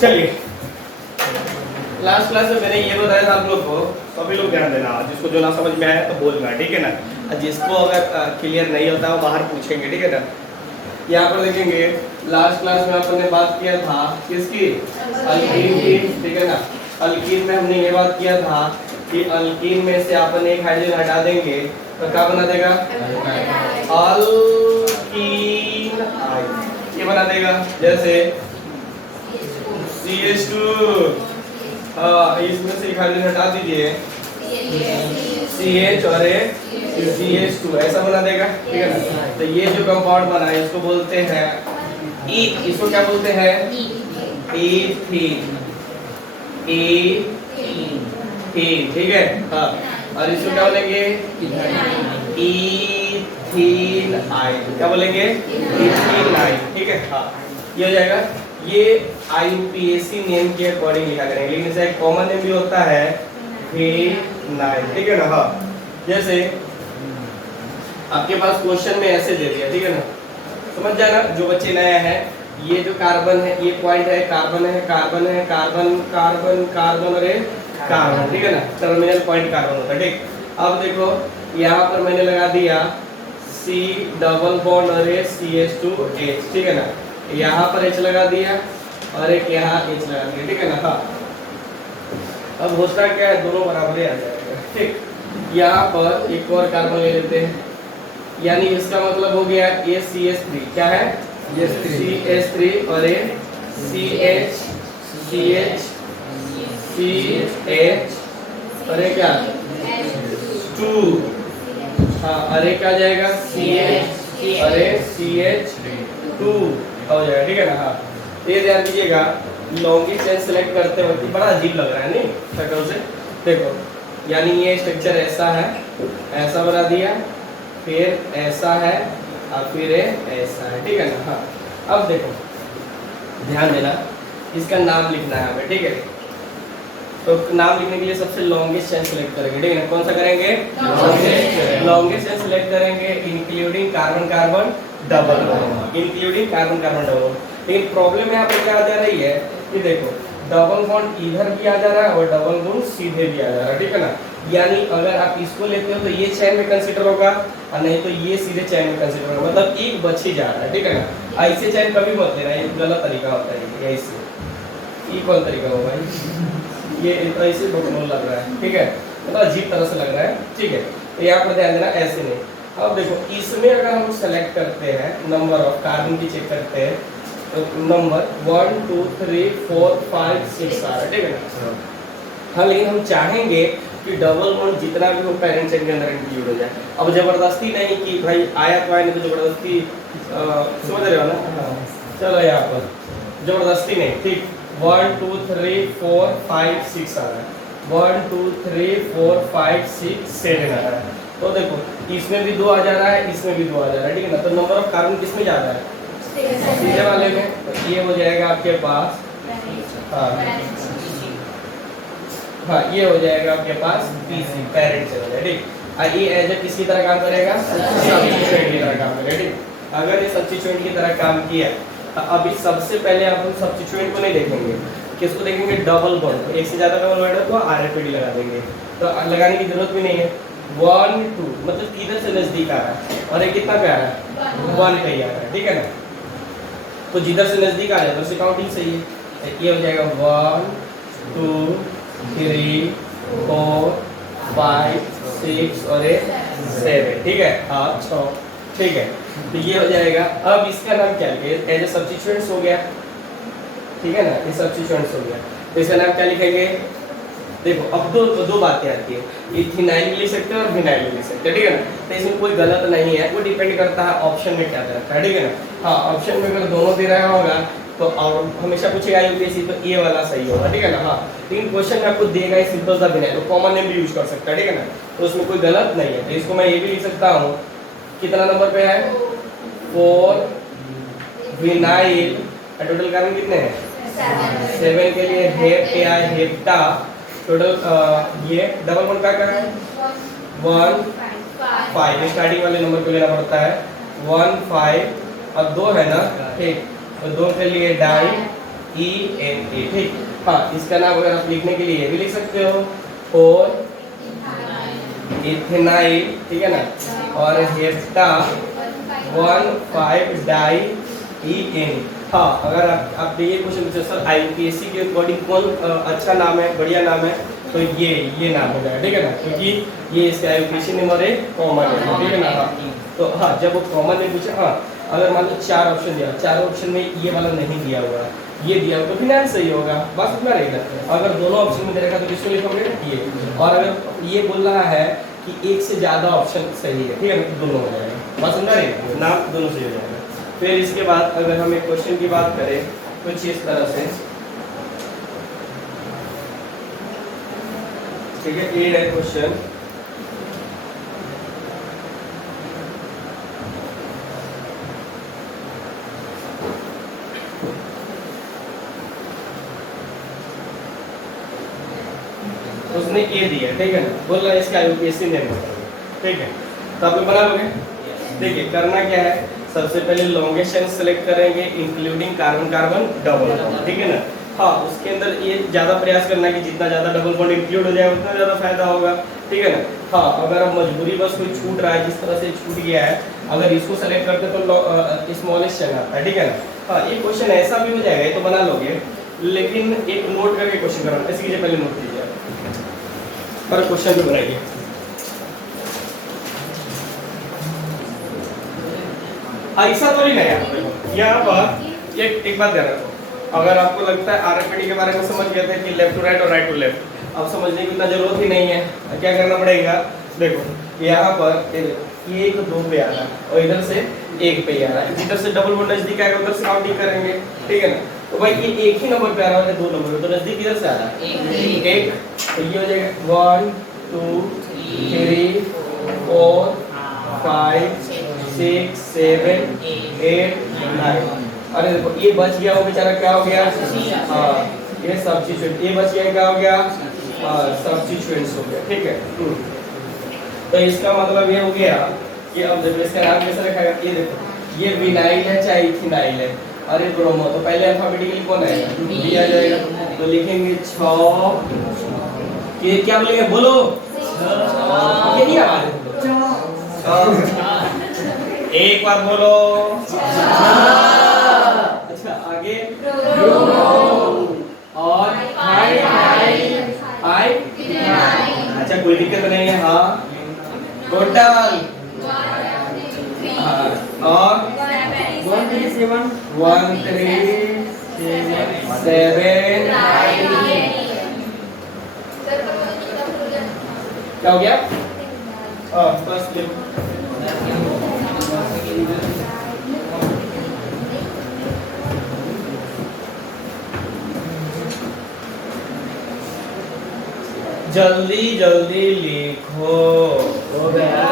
चलिए, last class में मैंने ये बताया था आप लोग को, सभी लोग ध्यान देना, जिसको जो ना समझ में आया तो बोलना, ठीक है ना। जिसको अगर क्लियर नहीं होता वो बाहर पूछेंगे, ठीक है ना। यहाँ पर देखेंगे लास्ट क्लास में अपन ने बात किया था किसकी, अल्कीन की, ठीक है ना। अल्कीन में हमने ये बात किया था कि अल्कीन में से अपन एक हाइड्रोजन हटा देंगे तो क्या बना देगा, अल्कीन ये बना देगा। जैसे CH2, इसमें से एक हाइड्रोजन हटा दीजिए, CH और CH2 ऐसा बना देगा, ठीक है ना। तो ये जो कंपाउंड बना है इसको बोलते हैं इसको क्या बोलते हैं, एथीन, ठीक है। हाँ, और इसको क्या बोलेंगे, इथीनाइन, क्या बोलेंगे, इथीनाइन, ठीक है। हाँ, ये हो जाएगा। ये IUPAC नेम के अकॉर्डिंग लिखा करेंगे, लेकिन इसका एक कॉमन नेम भी होता है फिनाइल, ठीक है ना। हाँ, जैसे आपके पास क्वेश्चन में ऐसे दे दिया, ठीक है ना, समझ जाना जो बच्चे नया है। ये जो कार्बन है ये पॉइंट है, कार्बन है, कार्बन है, कार्बन कार्बन कार्बन और कार्बन, ठीक है ना। टर्मिनल पॉइंट कार्बन होता है, ठीक। अब देखो यहाँ पर मैंने लगा दिया C डबल बॉन्ड और CH2H, ठीक है ना। यहाँ पर H लगा दिया और एक यहाँ H लगा दिया, ठीक है ना। हाँ, अब होता क्या है, दोनों बराबर ही आ जाएगा, ठीक। यहाँ पर एक और कार्बन ले लेते हैं, यानी इसका मतलब हो गया ये CH3, क्या है, CH3 और ये CH और ये क्या 2, हाँ, अरे क्या जाएगा CH और ये CH2 हो जाएगा, ठीक है ना। हाँ, ये ध्यान दीजिएगा, लॉन्गेस्ट चेन सेलेक्ट करते वक्त बड़ा अजीब लग रहा है नहीं शक्ल से, देखो, यानी ये स्ट्रक्चर ऐसा है, ऐसा बना दिया, फिर ऐसा है और फिर ऐसा है, ठीक है ना। हाँ, अब देखो ध्यान देना, इसका नाम लिखना है हमें, ठीक है। तो नाम लिखने के लिए सबसे लॉन्गेस्ट चेन सेलेक्ट करेंगे, ठीक है ना। कौन सा करेंगे, लॉन्गेस्ट चेन सेलेक्ट करेंगे, including carbon carbon double bond, including carbon carbon double bond. लेकिन प्रॉब्लम यहाँ पर क्या आ जा रही है कि देखो डबल बॉन्ड इधर भी आ जा रहा है और डबल बॉन्ड सीधे भी आ जा रहा है, ठीक है ना। यानी अगर आप इसको लेते हो तो ये चेन में कंसीडर होगा और नहीं तो ये सीधे चेन में कंसीडर होगा, मतलब एक बच ही जा रहा है, ठीक है ना। ऐसे चेन कभी मत लेना, ये गलत तरीका होता है, ऐसे ये कौन तरीका होगा, ये ऐसे बकनोल लग रहा है, ठीक है, मतलब अजीब तरह से लग रहा है, ठीक है। तो यहाँ पर ध्यान देना, ऐसे नहीं। अब देखो इसमें अगर हम सेलेक्ट करते हैं नंबर ऑफ कार्बन की चेक करते हैं तो नंबर 1 2 3 4 5 6 आ रहा है, ठीक है ना। हाँ, लेकिन हम चाहेंगे कि डबल बॉन्ड जितना भी हो पेरेंट चेन के अंदर इंक्लूड हो जाए। अब जबरदस्ती नहीं कि भाई आया तो आया, नहीं तो जबरदस्ती, समझ रहे हो ना। चलो यहाँ पर जबरदस्ती नहीं, ठीक। 1 2 3 4 5 6 आ रहा है, 1 2 3 4 5 6 7 आ रहा है। तो देखो इसमें भी 2 आ जा रहा है, इसमें भी 2 आ जा रहा है, ठीक है ना। तो नंबर ऑफ कार्बन किसमें जा रहा है, सीधे वाले में। तो ये हो जाएगा आपके पास, हाँ, ये हो जाएगा आपके पास PC पेरेंट चेन हो जाएगा, ठीक। ये एज ए किसकी तरह काम करेगा, सब्स्टिट्यूएंट की तरह काम करेगा, ठीक। अगर ये सब्स्टिट्यूएंट की तरह काम किया तो अभी सबसे पहले आप सब्स्टिट्यूएंट को नहीं देखेंगे, किसको देखेंगे, डबल बॉन्ड। एक से ज्यादा डबल बॉन्ड है तो RFD लगा देंगे, तो लगाने की जरूरत भी नहीं है। 1 2 मतलब किधर से नजदीक आ रहा है और ये कितना पे आ रहा है, 1 पे ही आ रहा है, ठीक है ना। तो जिधर से नजदीक आ जाए तो उससे काउंटिंग सही है। ये हो जाएगा 1 2 3 4 5 6 और 7, ठीक है। हाँ 6, ठीक है। तो ये हो जाएगा। अब इसका नाम क्या लिखेंगे, एज ए सब्स्टिट्यूएंट्स हो गया, ठीक है ना, ये सब्स्टिट्यूएंट्स हो गया। तो इसका नाम क्या लिखेंगे, देखो अब दो बातें आती है, इथेनाइल भी लिख सकते हैं और विनाइल भी लिख सकते हैं, ठीक है ना। तो इसमें कोई गलत नहीं है, वो डिपेंड करता है ऑप्शन में क्या दे रखा है, ठीक है ना। हाँ, ऑप्शन में अगर दोनों दे रहा होगा तो और हमेशा पूछेगा IUPAC तो ये वाला सही होगा, ठीक है ना। हाँ, लेकिन क्वेश्चन में आपको देगा ही सिंपल सा विनाइल, तो कॉमन नेम भी यूज कर सकता है, ठीक है ना। तो उसमें कोई गलत नहीं है। तो इसको मैं ये भी लिख सकता हूँ, कितना नंबर पे है, 4 विनाइल। टोटल कार्बन कितने हैं, 7 के लिए हेप्टा। टोटल ये डबल बॉन्ड का है 1 5, स्टार्टिंग वाले नंबर को लेना पड़ता है 1 5 और 2 है ना, ठीक। तो 2 के लिए डाई E-N-A, ठीक। हाँ, इसका नाम अगर आप लिखने के लिए ये भी लिख सकते हो, 4 इथेनाइल, ठीक है ना, और हेप्टा 1,5 डाई EN। हाँ, अगर आप ये क्वेश्चन पूछे सर IUPAC के अकॉर्डिंग कौन अच्छा नाम है, बढ़िया नाम है, तो ये नाम हो जाएगा, ठीक है ना, क्योंकि ये इसका IUPAC नंबर है, कॉमन है, ठीक है ना। हाँ, तो हाँ, जब वो कॉमन में पूछे, हाँ, अगर मान लो 4 ऑप्शन दिया, 4 ऑप्शन में ये वाला नहीं दिया हुआ, ये दिया हुआ, तो फिनांस सही होगा, बस उतना रहेगा। अगर दोनों ऑप्शन में दे रखा तो किसको लिखोगे, ये। और अगर ये बोल रहा है कि एक से ज्यादा ऑप्शन सही है, ठीक है ना, तो दोनों हो जाएगा, बस समझा रहेगा, नाम दोनों सही हो जाएगा। फिर इसके बाद अगर हम एक क्वेश्चन की बात करें कुछ इस तरह से, ठीक है, ये है क्वेश्चन। उसने ए दिया, ठीक है ना, बोल रहा है इसका IUPAC नेम बताओ, ठीक है, तो आप लोग बना लोगे। देखिए करना क्या है, सबसे पहले लॉन्गेस्ट चेन सेलेक्ट करेंगे including carbon carbon double bond, ठीक है ना। हाँ, उसके अंदर ये ज्यादा प्रयास करना है कि जितना ज्यादा डबल बॉन्ड इंक्लूड हो जाए उतना ज्यादा फायदा होगा, ठीक है ना। हाँ, अगर अब मजबूरी बस कोई छूट रहा है, जिस तरह से छूट गया है, अगर इसको सेलेक्ट करते तो स्मॉलेस्ट चेन आता है, ठीक है ना। हाँ, ये क्वेश्चन ऐसा भी हो जाएगा, ये तो बना लोगे, लेकिन एक नोट करके क्वेश्चन कराना, ऐसे कीजिए, पहले नोट कीजिए और क्वेश्चन भी बनाइए। ऐसा तो नहीं है यहाँ पर, एक बात ध्यान रखो, अगर आपको लगता है आरएफआईडी के बारे में समझ गए थे कि लेफ्ट टू राइट और राइट टू लेफ्ट, अब समझने की इतना जरूरत ही नहीं है। क्या करना पड़ेगा, देखो यहाँ पर ये 1 2 पे आ रहा है और इधर से 1 पे आ रहा है, इधर से डबल बॉन्ड नजदीक आएगा, उधर से काउंटिंग करेंगे, ठीक है ना। तो भाई ये एक ही नंबर पे आ रहा है, 2 नंबर, तो नजदीक इधर से आ रहा है 1, तो ये हो जाएगा 1 2 3 4 5 6 7 8 9। अरे देखो ये बच गया, वो बेचारा क्या हो गया, हाँ, ये सब्स्टिट्यूएंट, ये बच गया, क्या हो गया, सब्स्टिट्यूएंट्स हो गया, ठीक है। तो इसका मतलब ये हो गया कि अब देखो इसका नाम कैसे रखा गया, ये देखो ये विनाइल है चाहे इथिनाइल है, अरे ब्रोमो, तो पहले अल्फाबेटिकली कौन आएगा, बी आ जाएगा, तो लिखेंगे 6, ये क्या बोलेंगे, बोलो, ये नहीं आवाज है, एक बार बोलो, अच्छा आगे, और आई, अच्छा कोई दिक्कत नहीं है, हाँ, टोटल, और 1 3 7 क्या हो गया, बस जल्दी जल्दी लिखो, हो गया,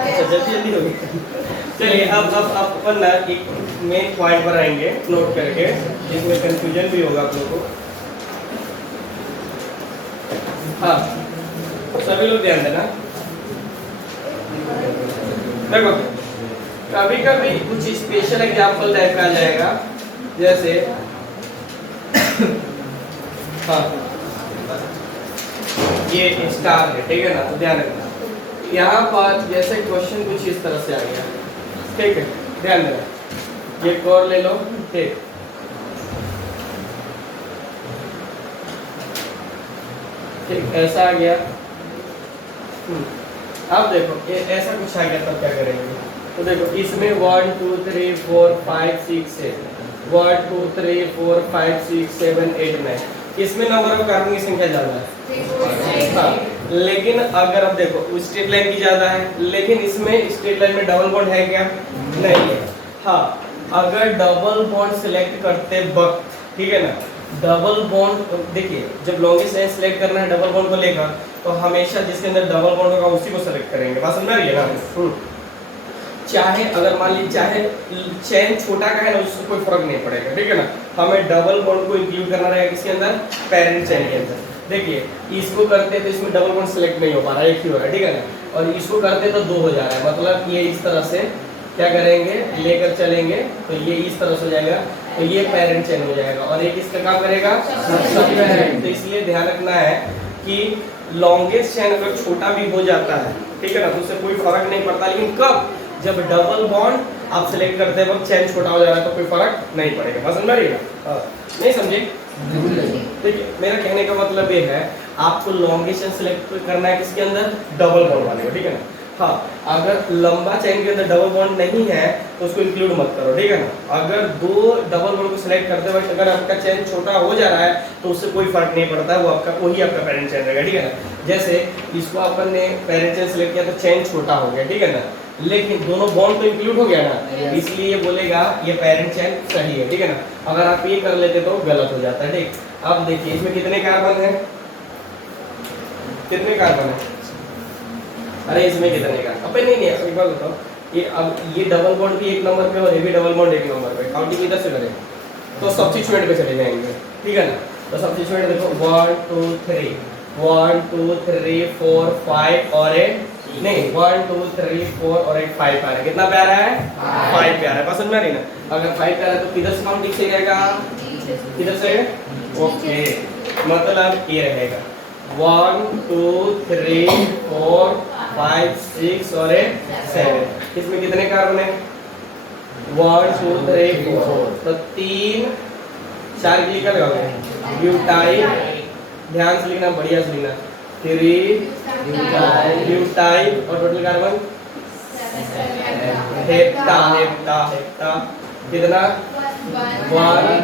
अच्छा जल्दी हो गया। चलिए अब अपन ना एक मेन पॉइंट पर आएंगे नोट करके, जिसमें कंफ्यूजन भी होगा आप लोगों को। हाँ, सभी लोग ध्यान देना, देखो कभी कभी कुछ स्पेशल एग्जाम्पल टाइप का आ जाएगा, जैसे हाँ ये स्टार है, ठीक है ना, तो ध्यान रखना यहाँ पर जैसे क्वेश्चन कुछ इस तरह से आ गया, ठीक है, ध्यान देना, ये और ले लो, ठीक, ठीक ऐसा आ गया। अब देखो ये ऐसा कुछ आ गया, तब क्या करेंगे, तो देखो इसमें 1 2 3 4 5 6 7 1 2 3 4 5 6 7 8 9, इसमें नंबर ऑफ कार्बन की संख्या ज्यादा है, हाँ, लेकिन अगर अब देखो स्ट्रेट लाइन भी ज्यादा है, लेकिन इसमें स्ट्रेट लाइन में डबल बॉन्ड है क्या, नहीं है। हाँ, अगर डबल बॉन्ड सिलेक्ट करते वक्त, ठीक है ना, डबल बॉन्ड देखिए जब लॉन्गेस्ट लाइन सिलेक्ट करना है डबल बॉन्ड को लेकर, तो हमेशा जिसके अंदर डबल बॉन्ड होगा उसी को सेलेक्ट करेंगे, बात समझ रही है ना। चाहे अगर मान लीजिए चाहे चेन छोटा का है ना, उससे कोई फर्क नहीं पड़ेगा, ठीक है ना, हमें डबल बॉन्ड को इंक्लूड करना रहेगा किसके अंदर, पेरेंट चेन के अंदर। देखिए इसको करते तो इसमें डबल बॉन्ड सेलेक्ट नहीं हो पा रहा है, एक ही हो रहा है, ठीक है ना, और इसको करते तो 2 हो जा रहा है, मतलब ये इस तरह से क्या करेंगे, लेकर चलेंगे, तो ये इस तरह से हो जाएगा तो ये पेरेंट चेन हो जाएगा और एक इसका काम करेगा सब पेरेंट। तो इसलिए ध्यान रखना है कि लॉन्गेस्ट चेन अगर छोटा भी हो जाता है, ठीक है ना, तो उससे कोई फर्क नहीं पड़ता। लेकिन कब, जब डबल बॉन्ड आप सिलेक्ट करते वक्त चेन छोटा हो जा रहा है तो कोई फर्क नहीं पड़ेगा। समझ में आएगा? नहीं समझे? देखिए मेरा कहने का मतलब ये है, आपको लॉन्गेस्ट चेन सिलेक्ट करना है किसके अंदर, डबल बॉन्ड वाले को, ठीक है ना। हाँ, अगर लंबा चेन के अंदर डबल बॉन्ड नहीं है तो उसको इंक्लूड मत करो, ठीक है ना। अगर दो डबल बॉन्ड को सिलेक्ट करते वक्त अगर आपका चेन छोटा हो जा रहा है तो उससे कोई फर्क नहीं पड़ता, वो आपका वही आपका पेरेंट चेन रहेगा, ठीक है ना। जैसे इसको अपन ने पेरेंट चेन सिलेक्ट किया तो चेन छोटा हो गया, ठीक है ना, लेकिन दोनों बॉन्ड तो इंक्लूड हो गया ना, इसलिए ये बोलेगा ये पेरेंट चेन सही है, ठीक है ना। अगर आप ये कर लेते तो गलत हो जाता है, ठीक। अब देखिए इसमें कितने कार्बन है, कितने कार्बन है, अरे इसमें कितने का, अब नहीं नहीं एक बात बताओ, ये अब ये डबल बॉन्ड भी एक नंबर पे और ये भी डबल बॉन्ड एक नंबर पे, काउंटिंग इधर से करें तो सब्स्टिट्यूएंट पे चले जाएंगे, ठीक है ना। तो सब्स्टिट्यूएंट देखो 1 2 3 1 2 3 4 5 और एक नहीं 1 2 3 4 और एक 5 प्यारा है। कितना प्यारा है? 5 प्यारा है। पसंद में आ रही ना? अगर 5 प्यारा है तो किधर से काउंटिंग सही रहेगा, किधर से, ओके, मतलब ये रहेगा 1 2 3 4 5 6 और 7। इसमें कितने कार्बन है? 1 2 3 4, तो 3 4 की क्या लगाओगे, ब्यूटाइल, ध्यान से लिखना, बढ़िया से लिखना, 3 ब्यूटाइल और total carbon hepta hepta hepta कितना 1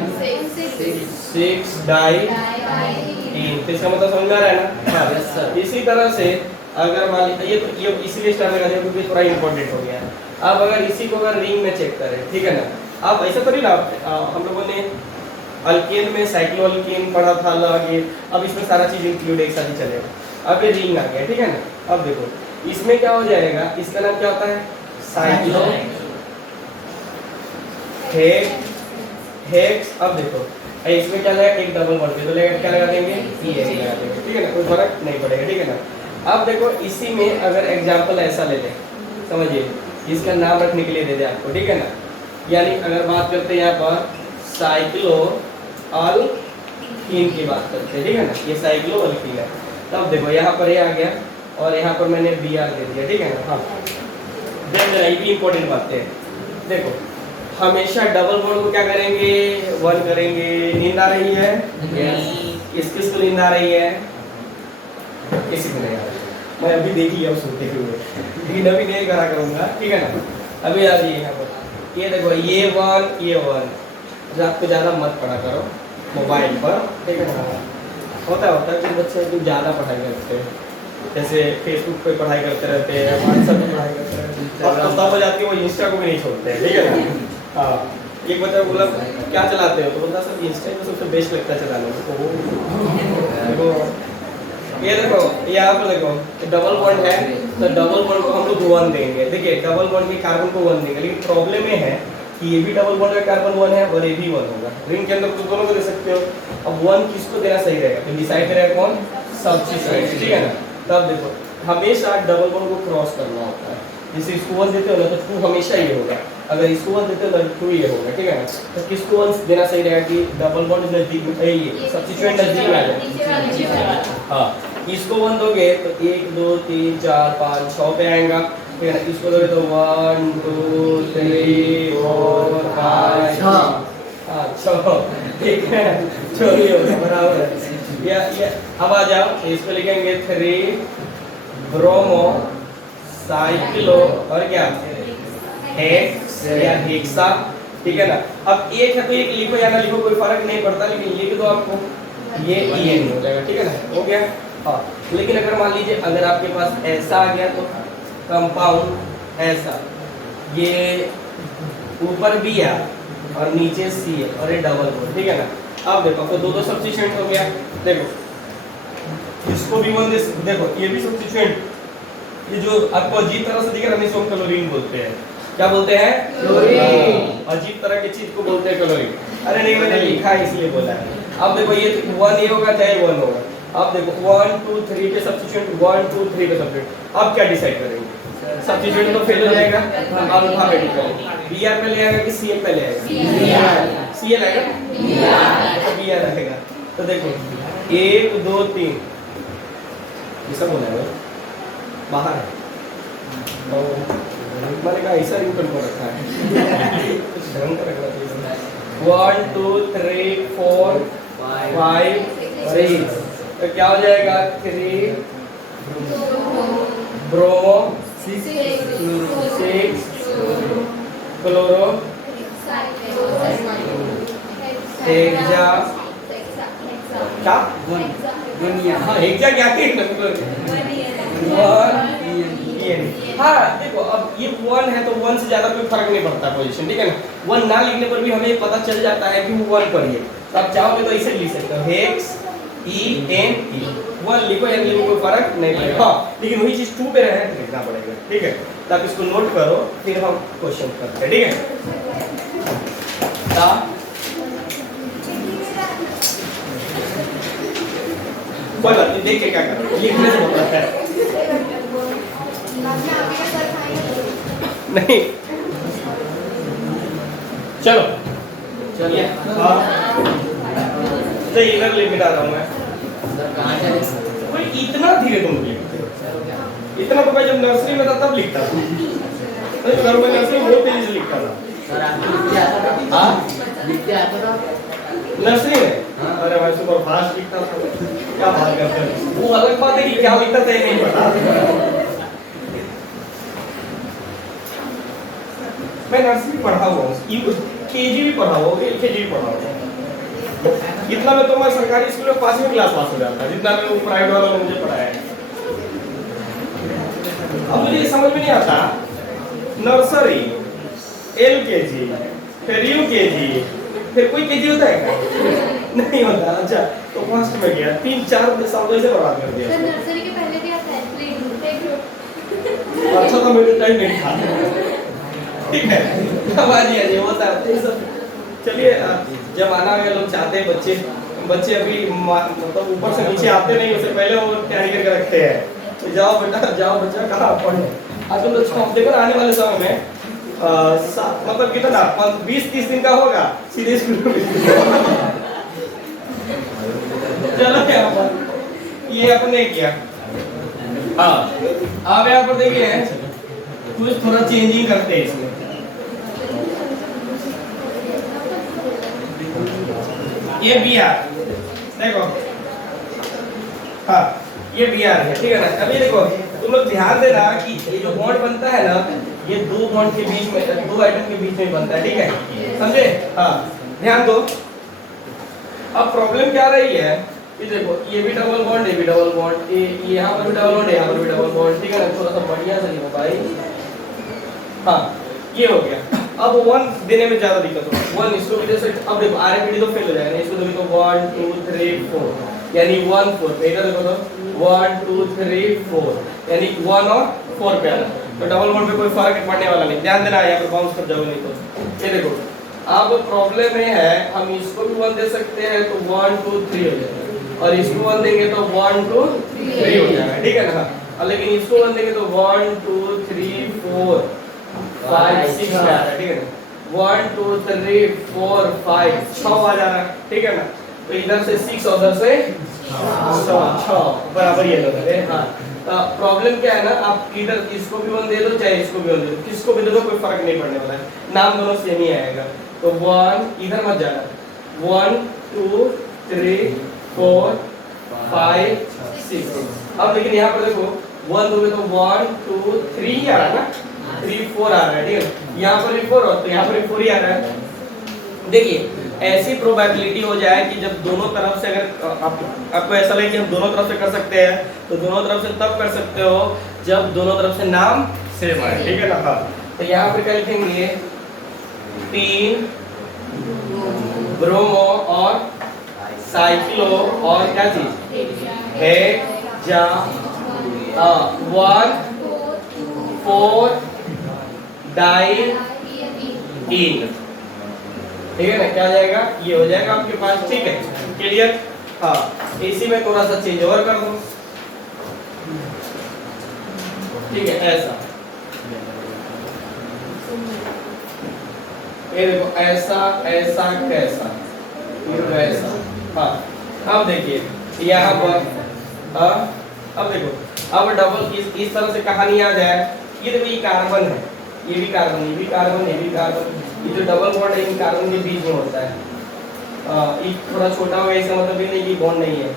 6 डाई 3। तो इसका मतलब समझ में आ रहा है ना। इसी तरह से अगर मान लीजिए ये इसीलिए स्टार लगा दिया क्योंकि थोड़ा इंपॉर्टेंट हो गया। अब अगर इसी को अगर रिंग में चेक करें, ठीक है ना, अब ऐसा तो नहीं ना, हम लोगों ने अल्केन में साइक्लो अल्केन पढ़ा था अलग, ये अब इसमें सारा चीज इंक्लूड एक साथ ही चलेगा। अब ये रिंग आ गया, ठीक है ना। अब देखो इसमें क्या हो जाएगा, इसका नाम क्या होता है, साइक्लो हेक्स। अब देखो इसमें क्या लगेगा, एक डबल बॉन्ड तो लगेगा, क्या लगा देंगे, ये लगा देंगे, ठीक है ना, कोई फर्क नहीं पड़ेगा, ठीक है ना। अब देखो इसी में अगर एग्जांपल ऐसा ले लें, समझिए इसका नाम रखने के लिए दे दे आपको, ठीक है ना। यानी अगर बात करते हैं यहाँ पर साइक्लो अल्कीन की बात करते हैं, ठीक है ना, ये साइक्लो अल्कीन है। तब देखो यहाँ पर ये आ गया और यहाँ पर मैंने Br दे दिया, ठीक है ना। हाँ देख लेना, ये भी इंपॉर्टेंट बातें हैं। देखो हमेशा डबल बॉन्ड को क्या करेंगे, 1 करेंगे। नींद आ रही है? किस किस को नींद आ रही है? किसी को नहीं आ रही, मैं अभी देख लिया सुनते हुए, लेकिन अभी नहीं करा करूंगा, ठीक है ना। अभी आ जाइए यहाँ पर, ये देखो ये 1 ये 1, रात को ज़्यादा मत पढ़ा करो मोबाइल पर, ठीक है ना। होता है कि बच्चे कुछ ज़्यादा पढ़ाई करते हैं, जैसे फेसबुक पे पढ़ाई करते रहते हैं, व्हाट्सएप पे पढ़ाई करते रहते हैं, और तब हो जाती है वो इंस्टा को भी नहीं छोड़ते हैं, ठीक है ना। हाँ, एक बच्चा बोला क्या चलाते हो, तो बोलता सर इंस्टा में सबसे बेस्ट लगता है चलाने को। ये देखो यहाँ पर देखो डबल बॉन्ड है, तो डबल बॉन्ड को हम लोग 1 देंगे। देखिए डबल बॉन्ड के कार्बन को 1 देंगे, लेकिन प्रॉब्लम ये है कि ये भी डबल बॉन्ड का कार्बन 1 है और ये भी 1 होगा। रिंग के अंदर तो दोनों को दे सकते हो। अब 1 किसको देना सही रहेगा, तो डिसाइड करेगा कौन, सब्स्टिट्यूएंट, ठीक है ना। तब देखो हमेशा डबल बॉन्ड को क्रॉस करना होता है, जैसे इसको 1 देते हो ना तो 2 हमेशा ये होगा, अगर इसको 1 देते हो तो 2 ये होगा, ठीक है ना। तो किसको 1 देना सही रहेगा कि डबल बॉन्ड नजदीक में, ये सब्स्टिट्यूएंट नजदीक में आ जाए। हाँ, इसको 1 दोगे तो 1 2 3 4 5 6 पे आएगा, ठीक है ना। इसको दोगे तो 1 2 3 4 5 6, ठीक है, 6 ही होगा, बराबर है। ये अब आ जाओ, इसको लिखेंगे 3 ब्रोमो साइक्लो और क्या हेक्स या हेक्सा, ठीक है ना। अब एक है तो एक लिखो या ना लिखो कोई फर्क नहीं पड़ता, लेकिन लिख दो आपको, ये EN हो जाएगा, ठीक है ना, हो गया। हाँ, लेकिन अगर मान लीजिए अगर आपके पास ऐसा आ गया तो कंपाउंड ऐसा, ये ऊपर भी है और नीचे C है और ये डबल बॉन्ड, ठीक है ना। अब देखो तो दो सब्स्टिट्यूएंट हो गया। देखो इसको भी 1 देखो ये भी सब्स्टिट्यूएंट, ये जो आपको अजीब तरह से दिख रहा है इसको क्लोरीन बोलते हैं। क्या बोलते हैं? क्लोरीन। अजीब तरह की चीज को बोलते हैं क्लोरीन। अरे नहीं मैंने लिखा है इसलिए बोला है। अब देखो ये 1 ये होगा चाहे 1 होगा। अब देखो 1 2 3 पे सब्स्टिट्यूएंट, 1 2 3 पे सब्स्टिट्यूएंट। अब क्या डिसाइड करेंगे, सब्स्टिट्यूएंट तो फेल हो जाएगा, अल्फाबेटिकल Br पे ले आएगा कि Cl पे ले आएगा, CL आएगा, तो BR आएगा। तो देखो 1 2 3 ये सब होना है बाहर है, तो मैंने कहा ऐसा यूं करके रखा है कुछ ढंग का रखना चाहिए। 1 2 3 4 5 6, तो क्या हो जाएगा 3 ब्रोमो 6 क्लोरो हेक्सा क्या हाँ हेक्सा क्या हाँ देखो अब ये 1 है तो 1 से ज्यादा कोई फर्क नहीं पड़ता पोजीशन, ठीक है ना। 1 ना लिखने पर भी हमें पता चल जाता है कि वो 1 पर ही है, तो आप चाहोगे तो इसे लिख सकते हो हेक्स ENE 1 लिखो या लिखो कोई फर्क नहीं पड़ेगा। हाँ लेकिन वही चीज 2 पे रहे तो लिखना पड़ेगा, ठीक है। तो आप इसको नोट करो फिर हम क्वेश्चन करते हैं, ठीक है। कोई बात नहीं, देख के क्या करो, लिखने से होता है नहीं। चलो चलिए तो इधर लिमिट आ रहा हूँ मैं। कोई इतना धीरे तुम लिखते हो, इतना तो मैं जब नर्सरी में था तब लिखता था, तो घर में नर्सरी में बहुत तेजी से लिखता था। नर्सरी में अरे भाई सुपर फास्ट लिखता था, क्या बात करते हैं। वो अलग बात है कि क्या लिखता था ये नहीं पता। मैं नर्सरी पढ़ा हुआ हूँ, केजी भी पढ़ा हुआ हूँ, एलकेजी भी पढ़ा हुआ हूँ। इतना में तो मैं सरकारी स्कूल में 5वीं क्लास पास हो जाता, जितना मैं वो प्राइवेट वालों ने मुझे पढ़ाया है। अब मुझे समझ में नहीं आता, नर्सरी एलकेजी फिर यूकेजी फिर कोई केजी होता है क्या? नहीं होता। अच्छा तो फर्स्ट में गया 3-4 साल से बर्बाद कर दिया। नर्सरी के पहले भी आता है प्ले ग्रुप। अच्छा तो मेरे टाइम नहीं था, ठीक है। अब आ जी होता है ये सब। चलिए जमाना में लोग चाहते हैं बच्चे अभी मतलब ऊपर से नीचे आते नहीं, उससे पहले वो तैयारी करके रखते हैं, तो जाओ बेटा जाओ बच्चा कहाँ पढ़ो। आजकल तो देखो आने वाले समय में मतलब कितना 20-30 दिन का होगा सीधे स्कूल में। चलो क्या ये अपने किया। हाँ आप यहाँ पर देखिए कुछ थोड़ा चेंजिंग करते हैं इसमें। ये BR देखो, हाँ ये BR है, ठीक है ना। अभी देखो तुम लोग ध्यान देना कि ये जो बॉन्ड बनता है ना, ये 2 बॉन्ड के बीच में 2 आइटम के बीच में बनता है, ठीक है, समझे। हाँ ध्यान दो। अब प्रॉब्लम क्या रही है कि देखो ये भी डबल बॉन्ड, ये भी डबल बॉन्ड, ये यहाँ पर भी डबल बॉन्ड, यहाँ पर भी डबल बॉन्ड, ठीक है ना। थोड़ा सा बढ़िया से लिखो भाई। हाँ ये हो गया। अब 1 देने में ज्यादा दिक्कत होगा, 1 इसको भी दे सकते। अब देखो RFD तो फेल हो जाएगा, इसको भी तो 1 2 3 4 यानी 1 4 बेटा देखो तो 1 2 3 4 यानी 1 और 4 पे आना, तो डबल बॉन्ड पे कोई फर्क पड़ने वाला नहीं। ध्यान देना यहाँ पर बाउंस कर जाओगे नहीं तो। ये देखो अब प्रॉब्लम में है, हम इसको भी 1 दे सकते हैं तो 1 2 3 हो जाएगा, और इसको 1 देंगे तो 1 2 3 हो जाएगा, ठीक है ना। और लेकिन इसको 1 देंगे तो 1 2 3 4 5 6 आ रहा है, ठीक है ना। 1 2 3 4 5 6 आ जा रहा है, ठीक है ना। तो इधर से 6 और उधर से 6 बराबर ये लोग है। हाँ प्रॉब्लम क्या है ना, आप इधर इसको भी 1 दे दो चाहे इसको भी 1 दे दो, किसको भी दे दो कोई फर्क नहीं पड़ने वाला है, नाम दोनों सेम ही आएगा। तो 1 इधर मत जाना, 1 2 3 4 5 6। अब लेकिन यहाँ पर देखो 1 दोगे तो 1 2 3 ही आ रहा है ना, 3 4 आ रहा है, ठीक है। यहाँ पर भी 4 और तो यहाँ पर भी 4 ही आ रहा है। देखिए ऐसी प्रोबेबिलिटी हो जाए कि जब दोनों तरफ से अगर आपको ऐसा लगे कि हम दोनों तरफ से कर सकते हैं, तो दोनों तरफ से तब कर सकते हो जब दोनों तरफ से नाम सेम आए, ठीक है ना। हाँ तो यहाँ पर क्या लिखेंगे 3 ब्रोमो और साइक्लो और क्या चीज है जा 1 4 डाई इन, ठीक है ना। क्या आ जाएगा ये हो जाएगा आपके पास, ठीक है क्लियर। हाँ इसी में थोड़ा सा चेंज और कर दो, ठीक है ऐसा। ये देखो ऐसा ऐसा कैसा, ये ऐसा। हाँ अब देखिए यहाँ पर अब देखो, अब डबल इस तरह से कहानी आ जाए, ये देखो ये कार्बन है, ये भी कार्बन, ये भी कार्बन, ये भी कार्बन, ये जो डबल बॉन्ड है इन कार्बन के बीच में होता है। ये थोड़ा छोटा हो गया, इसका मतलब ये नहीं कि बॉन्ड नहीं है,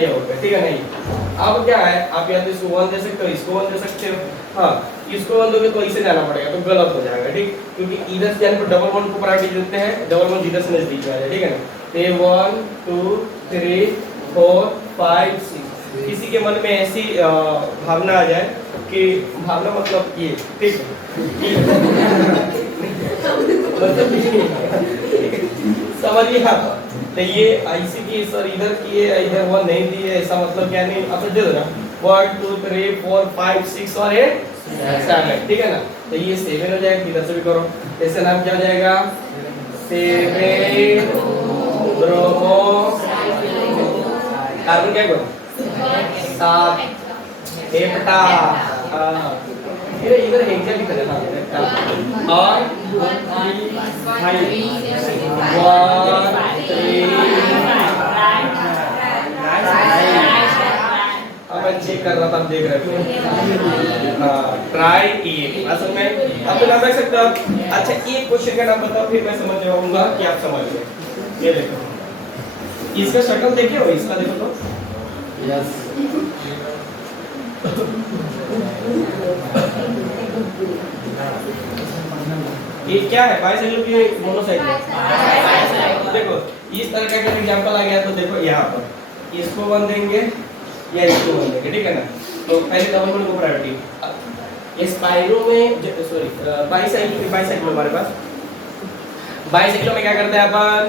ये हो गया, ठीक है। नहीं अब क्या है, आप या तो इसको 1 दे सकते हो, इसको 1 दे सकते हो। हाँ इसको 1 दोगे तो इसे जाना पड़ेगा, तो गलत हो जाएगा, ठीक, क्योंकि इधर से जाने पर डबल बॉन्ड को प्रायोरिटी देते हैं, डबल बॉन्ड इधर से नजदीक में आ जाए, ठीक है ना। तो 1 2 3 4 5 6, किसी के मन में ऐसी भावना आ जाए कि भावना मतलब ये, ठीक समझिए आप। तो ये ऐसी की सर इधर की है, इधर 1 नहीं दी है, ऐसा मतलब क्या नहीं, आप दे दो ना 1 2 3 4 5 6 और 8 7, ठीक है ना। तो ये 7 हो जाएगा, इधर से भी करो, ऐसे नाम क्या हो जाएगा 7 ब्रोमो कार्बन क्या करो 7 हेप्टा, इधर हेक्सा लिखा है और 1 अब मैं चेक कर रहा था, आप देख रहे थे। ट्राई ई असल में अब तो नाम रख सकते हो आप। अच्छा एक क्वेश्चन का नाम बताओ, फिर मैं समझ जाऊंगा कि आप समझ गए। ये देखो इसका शक्ल देखे हो, इसका देखो तो यस ये क्या है, बाइसाइकिल की मोनोसाइकिल। देखो इस तरह का अगर एग्जांपल आ गया तो देखो यहाँ पर इसको 1 देंगे या इसको 1 देंगे, ठीक है ना। तो पहले डबल बॉन्ड को प्रायोरिटी, ये स्पाइरो में सॉरी बाइसाइकिल हमारे पास, बाइसाइकिलों में क्या करते हैं अपन,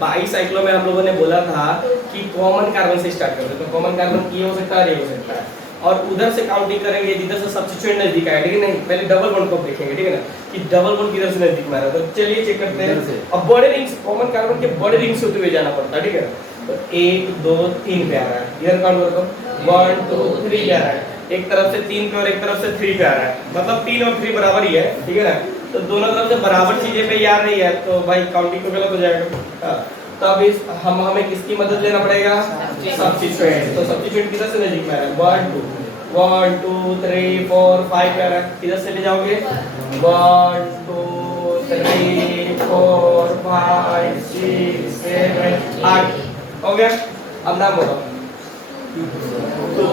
बाइसाइकिलों में हम लोगों ने बोला था कि कॉमन कार्बन से स्टार्ट करते हैं, तो कॉमन कार्बन ये हो सकता है, ये हो सकता है, और उधर से काउंटिंग करेंगे जिधर से सब्स्टिट्यूएंट नजदीक आया, ठीक है। नहीं पहले डबल बॉन्ड को देखेंगे, ठीक है ना, कि डबल बॉन्ड किधर से नजदीक में आ रहा है। तो चलिए चेक करते हैं। अब बड़े रिंग्स, कॉमन कार्बन के बड़े रिंग्स होते हुए जाना पड़ता है, ठीक है ना। तो 1 2 3 पे आ रहा है, इधर काउंट करो 1 2 3 पे आ रहा है, एक तरफ से 3 पे और एक तरफ से 3 पे आ रहा है, मतलब 3 और 3 बराबर ही है, ठीक है ना। तो दोनों तरफ से बराबर चीजें पे आ रही है, तो भाई काउंटिंग तो गलत हो जाएगा। तो अब इस हमें किसकी मदद लेना पड़ेगा, सब्स्टिट्यूएंट। तो सब्स्टिट्यूएंट किधर से नजदीक में आ रहा है, 1 2 3 4 5 पे आ रहा है, किधर से ले जाओगे 1 2 3 4 5 6 7 8 हो गया। अब नाम बोलो 2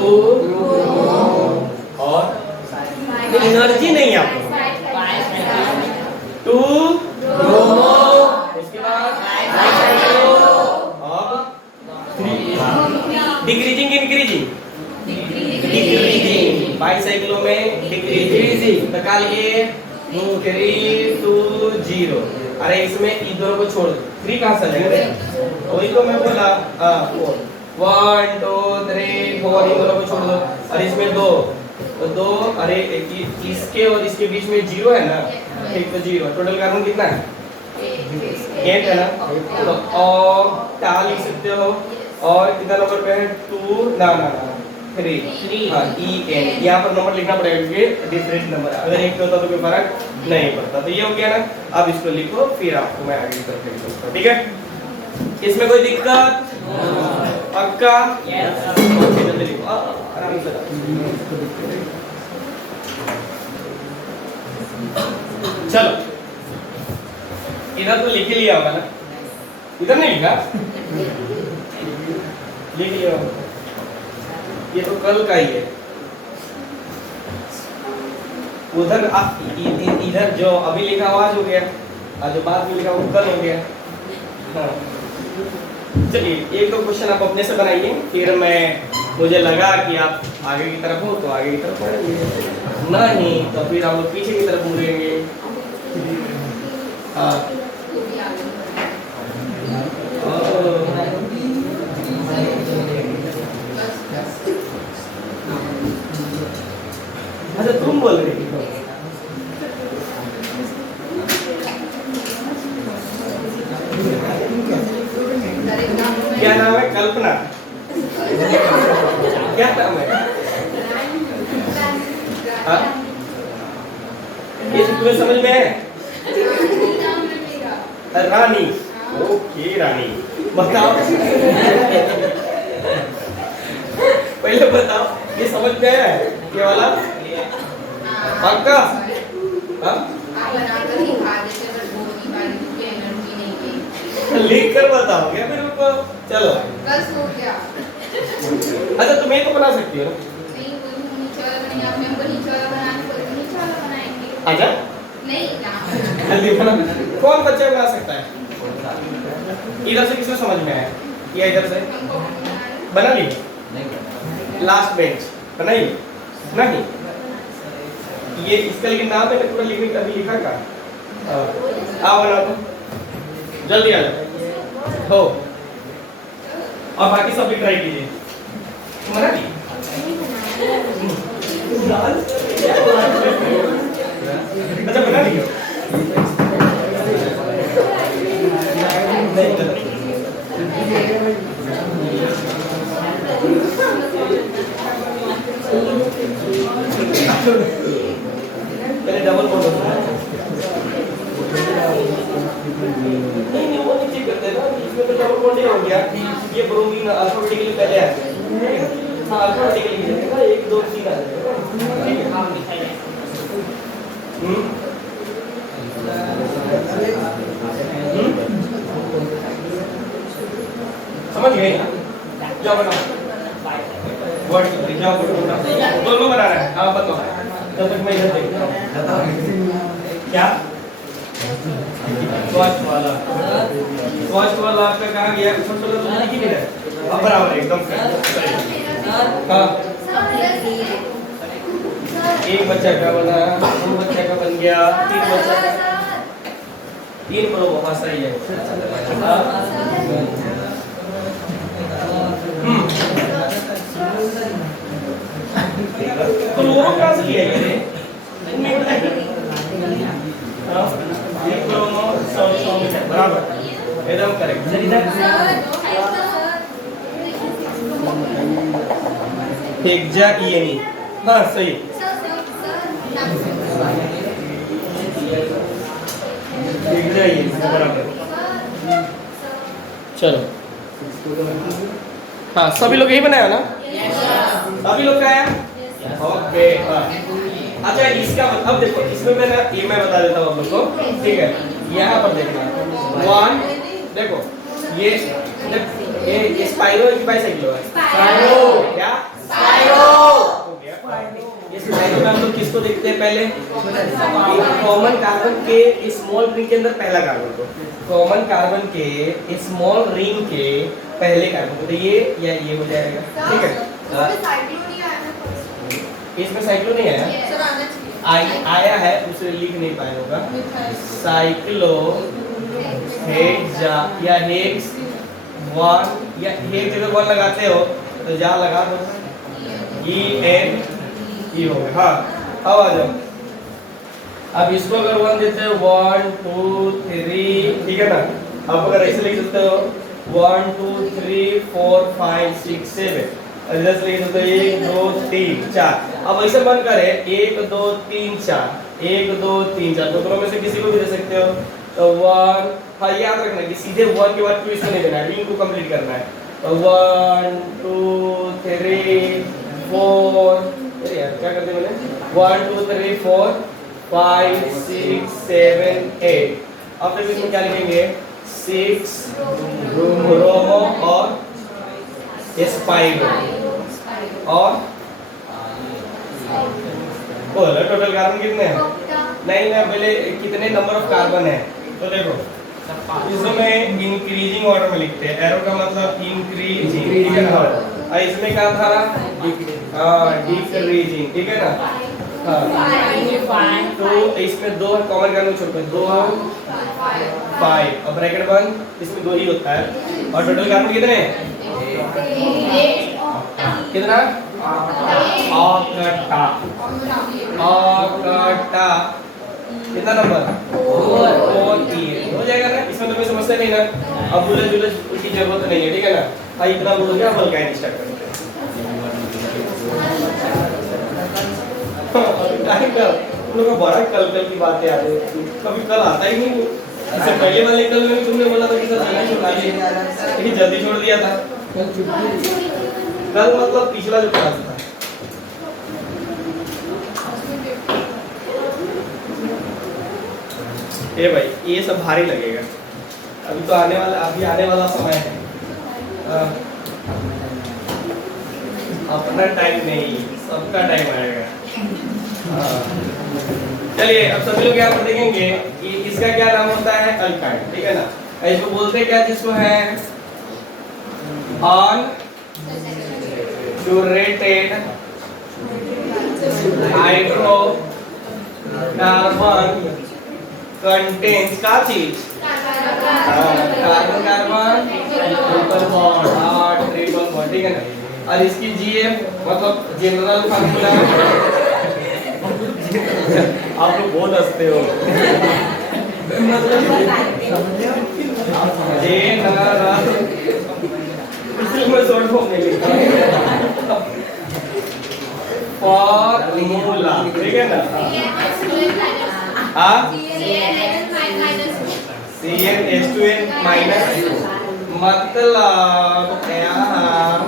और एनर्जी नहीं है आपको 2 ब्रोमो, उसके बाद अब 3 डिक्रीजिंग इंक्रीजिंग, डिक्रीजिंग बाइसाइकिलों में डिक्रीजिंग निकालिए 2 3 2 0। अरे इसमें इन दोनों को छोड़ दो, 3 कहां से लेंगे, वही तो मैं बोला 1 2 3 4 इन दोनों को छोड़ दो, और इसमें 2 तो 2, अरे इसके और इसके बीच में 0 है ना, ठीक, तो 0 टोटल कार्बन कितना है 8 है ना। तो और क्या लिख सकते हो, और कितना नंबर पे है 2 ना 3 हाँ ई एन, यहाँ पर नंबर लिखना पड़ेगा क्योंकि डिफरेंट नंबर है, अगर एक पे होता तो कोई फर्क नहीं पड़ता। तो ये हो गया ना, अब इसको लिखो, फिर आपको मैं आगे करके दिखाऊंगा, ठीक है। इसमें कोई दिक्कत पक्का, जल्दी लिखो आराम से। चलो इधर तो लिख ही लिया होगा ना, इधर नहीं लिखा, लिख लिया होगा, ये तो कल का ही है। उधर इधर जो अभी लिखा हुआ आज हो गया, और जो बाद में लिखा वो कल हो गया। हाँ चलिए एक दो क्वेश्चन आप अपने से बनाइए, फिर मुझे लगा कि आप आगे की तरफ हो तो आगे की तरफ पढ़ेंगे, नहीं तो फिर हम लोग पीछे की तरफ मुड़ेंगे। हाँ अच्छा तुम बोल रही हो, क्या नाम है, कल्पना, क्या नाम है, हाँ ये तुम्हें समझ में है, रानी। ओके रानी, बताओ पहले बताओ ये समझ में आया है ये वाला पक्का? हाँ लिख कर बताओ क्या मेरे को? चलो अच्छा तुम ये तो बना सकती हो ना? अच्छा जल्दी बना। कौन बच्चा बना सकता है? इधर से किसको समझ में आया? या इधर से बना ली? लास्ट बेंच बनाई नहीं? ये इसका लेकिन नाम मैंने पूरा लिखने का अभी लिखा का। आओ बनाओ तो जल्दी आ जाओ हो। और बाकी सब भी ट्राई कीजिए। बना ली? अच्छा बना ली पहले डबल बोलो। नहीं वो नीचे करते हैं ना, इसमें तो डबल बॉन्डिंग हो गया। ये ब्रोमीन अल्फाबेटिकली पहले है। हाँ अल्फाबेटिकली लिखेगा 1 2 3 आ जाएगा। ठीक है हाँ लिखाइए। समझ गए ना? जाओ बनाओ वर्ड जाओ दोनों बना रहा है। हाँ बताओ जब तक मैं इधर देखता हूँ क्या फर्स्ट वाला आपका कहाँ गया? फर्स्ट वाला तो लिख ही नहीं रहा। अब बराबर एकदम हाँ एक बच्चा का बना, 2 बच्चा का बन गया, 3 बच्चा का 3 करो बहुत सही है। तो लोगों कहाँ से लिया ये? बराबर एकदम करेक्ट। हेक्सा ईएनई हाँ सही। हेक्सा ईएनई बराबर। चलो हाँ सभी लोग यही बनाया ना? सभी लोग का है? ओके अच्छा इसका अब देखो इसमें मैं बता देता हूँ आप लोग को। ठीक है यहाँ पर देखना 1 देखो ये स्पाइरो की बाइसाइक्लो है। स्पाइरो क्या? स्पाइरो हो गया। ये स्पाइरो में हम लोग किसको देखते हैं पहले? कॉमन कार्बन के स्मॉल रिंग के अंदर पहला कार्बन को, कॉमन कार्बन के स्मॉल रिंग के पहले कार्बन को, तो ये या ये हो जाएगा। ठीक है इसमें साइक्लो नहीं आया? आया है उसे लिख नहीं पाए होगा। साइक्लो हेक्सा या हेक्स 1 या हेक्स जगह 1 लगाते हो तो जहाँ लगा दो ENE हो गया। हाँ अब आ जाओ। अब इसको अगर 1 देते हो 1 2 3 ठीक है ना? अब अगर ऐसे लिख सकते हो 1 2 3 4 5 6 7 इधर से लिख सकते हो 1 2 3 4। अब ऐसे मन करे 1 2 3 4 1 2 3 4 दोनों में से किसी को भी दे सकते हो। तो 1 हाँ याद रखना कि सीधे 1 के बाद क्यों इसको नहीं देना है, रिंग को कंप्लीट करना है। तो 1 2 3 4 अरे यार क्या करते मैंने 1 2 3 4 5 6 7 8। अब तक इसमें क्या लिखेंगे 6 ब्रोमो और स्पाइरो और बोलो टोटल कार्बन कितने हैं? नहीं ना पहले कितने नंबर ऑफ कार्बन है? तो देखो इसमें इंक्रीजिंग ऑर्डर में लिखते हैं। एरो का मतलब इंक्रीजिंग ठीक है ना? और इसमें क्या था? डिक्रीजिंग ठीक है ना? हाँ तो इसमें 2 कॉमन कार्बन छोड़ के 2 5 और ब्रैकेट बंद इसमें 2 ही होता है। और टोटल कार्बन कितने हैं? कितना? ऑक्टा कितना नंबर? 4 हो जाएगा ना? इसमें तो कोई समस्या नहीं ना। अब बुलेट की जरूरत नहीं है ठीक है ना? भाई इतना बोल दिया अब अल्काइन स्टार्ट करते हैं। लोगों को बड़ा कल की बातें आ रही है, कभी कल आता ही नहीं। इससे पहले वाले कल में भी तुमने बोला था कि सर जल्दी छोड़ा लीजिए, लेकिन जल्दी छोड़ दिया था। कल मतलब पिछला जो क्लास था। ए भाई ये सब भारी लगेगा, अभी तो आने वाला समय है। अपना टाइम नहीं, सबका टाइम आएगा। हाँ। चलिए अब सभी लोग यहाँ पर देखेंगे कि इसका क्या नाम होता है, अल्काइड, ठीक है ना। इसको बोलते हैं क्या, जिसको है अनसैचुरेटेड हाइड्रोकार्बन कंटेन्स का चीज, carbon carbon triple bond, triple bond, ठीक है ना। और इसकी जीएफ मतलब जनरल फार्मूला, आप लोग बहुत हंसते हो, शॉर्ट फॉर्म में लिखा फार्मूला, ठीक है ना। हाँ CnH2n माइनस, मतलब यहाँ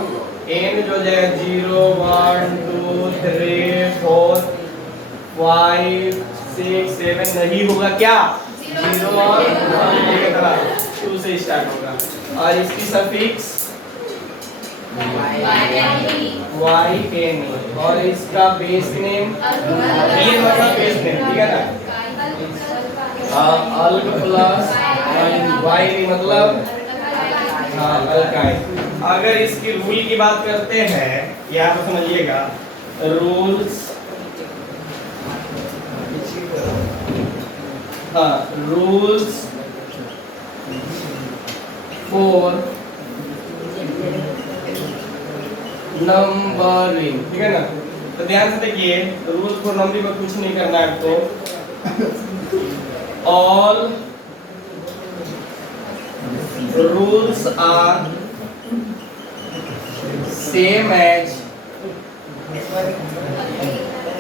n जो जाएगा 0 1 2 3 4 5 6 7 नहीं होगा क्या, 0 और 2 से स्टार्ट होगा। और इसकी सफिक्स YN और इसका बेस नेम, ये मतलब बेस नेम, ठीक है ना। अल्क प्लस वाई मतलब अल्काइल। अगर इसकी रूल की बात करते हैं, यहाँ पर समझिएगा रूल्स, रूल्स फॉर नंबरिंग, ठीक है ना। तो ध्यान से देखिए, रूल्स फॉर नंबरिंग में कुछ नहीं करना है आपको। All rules are same as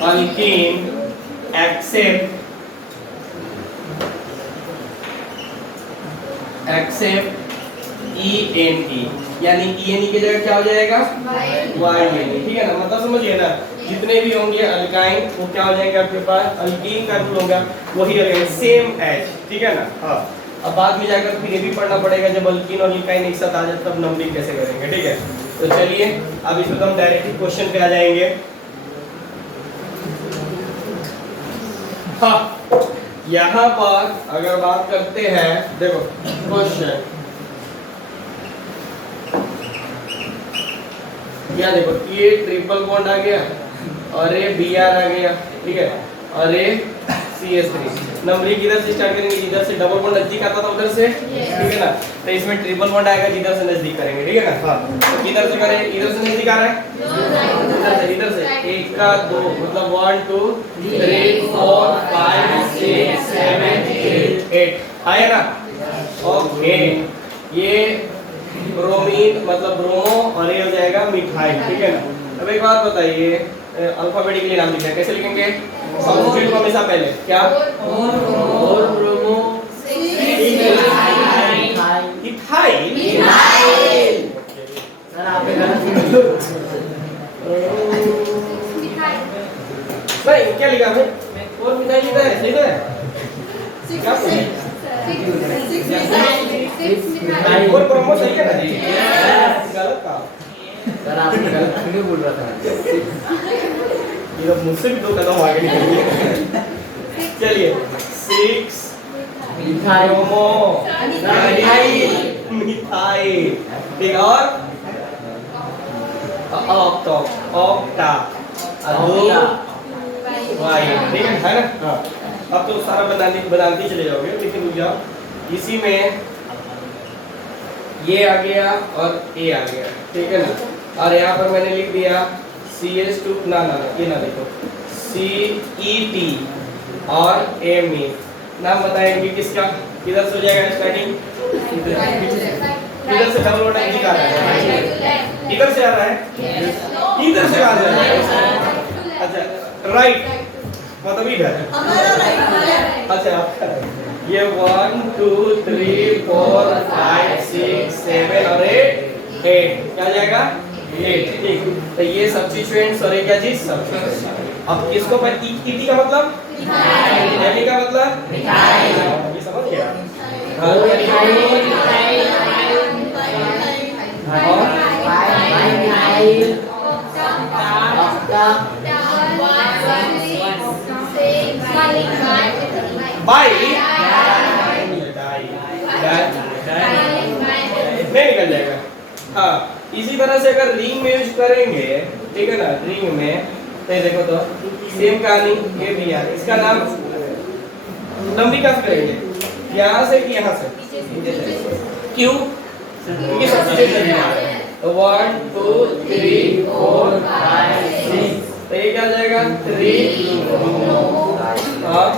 alkene except ENE, यानी ENE की जगह क्या हो जाएगा, YNE, ठीक है ना। मतलब समझिए ना, जितने भी होंगे अल्काइन वो क्या हो जाएंगे आपके पास, अल्कीन का रूल होगा वही रहेगा, सेम एज, ठीक है ना। हाँ, अब बाद में जाकर फिर ये भी पढ़ना पड़ेगा, जब अल्कीन और अल्काइन एक साथ आ जाए तब नंबरिंग कैसे करेंगे, ठीक है। तो चलिए अब इसमें हम डायरेक्टली क्वेश्चन पे आ जाएंगे। हाँ, यहाँ पर अगर बात करते हैं, देखो क्वेश्चन क्या, देखो ये ट्रिपल बॉन्ड आ गया और ये Br आ गया, ठीक है, और ये CH3। नंबरिंग किधर से स्टार्ट करेंगे, जिधर से डबल बॉन्ड नजदीक आता था उधर से, ठीक है ना। तो इसमें ट्रिपल बॉन्ड आएगा जिधर से नजदीक करेंगे, ठीक है ना। हाँ, तो किधर से करें, इधर से नजदीक आ रहा है, इधर से 1 का 2 मतलब 1 2 3 4 5 6 7 8 आया ना। ओके, ये ब्रोमीन मतलब ब्रोमो और ये हो जाएगा मिथाइल, ठीक है ना। अब एक बात बताइए, अल्फाबेटिकली नाम लिखना है, कैसे लिखेंगे, सब्स्टिट्यूट को हमेशा पहले क्या, और ब्रोमो मिथाइल, सर आपने गलत नहीं क्या लिखा है, और मिथाइल लिखा है, सही है क्या, और ब्रोमो सही है ना, गलत था सर, आपने गलत क्यों बोल रहा था, ये मुझसे भी 2 कदम आगे निकल गए। चलिए 6 मिथाइल, ठीक, और ऑक्टा वाई, ठीक है ना। हाँ, अब तो सारा बनाते चले जाओगे, लेकिन रुक जाओ, इसी में ये आ गया और ए आ गया, ठीक है ना। और यहाँ पर मैंने लिख दिया CH2, ना ये ना लिखो, CET और ME। नाम बताएंगे किसका, किधर से हो जाएगा स्टार्टिंग, इधर से डबल बॉन्ड नजदीक आ रहा है, इधर से आ रहा है, इधर से आ रहा है, अच्छा राइट, मतलब इधर, अच्छा आपका ये 1 2 3 4 5 6 7 और 8 क्या आ जाएगा 8 ठीक। तो ये सब्स्टिट्यूएंट्स और ये क्या चीज सब्स्टिट्यूएंट। अब इसको पर ईटी का मतलब मिठाई का मतलब मिठाई ये समझ गया। बाई में निकल जाएगा। हाँ इसी तरह से अगर रिंग में यूज करेंगे ठीक है ना रिंग में तो ये देखो तो सेम कहानी ये भी है इसका नाम लंबी कब करेंगे यहाँ से कि यहाँ से क्यों क्योंकि सब्स्टिट्यूशन है तो 1 2 3 4 5 6 तो ये क्या आ जाएगा 3 हाँ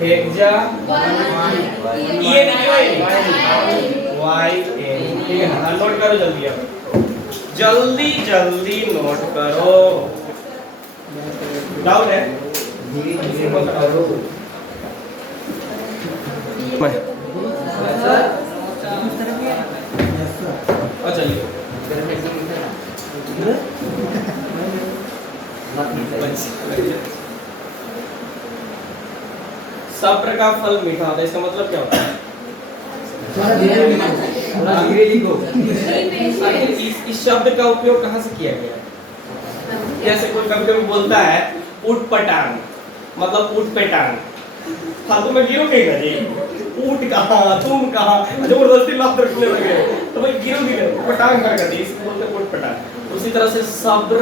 हेक्सा ये वाई एन ठीक है ना नोट करो जल्दी अब जल्दी जल्दी नोट करो डाउट है चलिए सब्र का फल मीठा होता है इसका मतलब क्या होता है इस शब्द का उपयोग कहाँ से किया गया जैसे कोई कभी कभी बोलता है ऊट पटांग मतलब ऊट पेटांग फालतू में गिरो कहीं ना जी ऊट कहाँ तुम कहाँ जबरदस्ती लात रखने लगे तो भाई गिरो गिरो पटांग कर करती इसको बोलते ऊट पटांग। उसी तरह से सब्र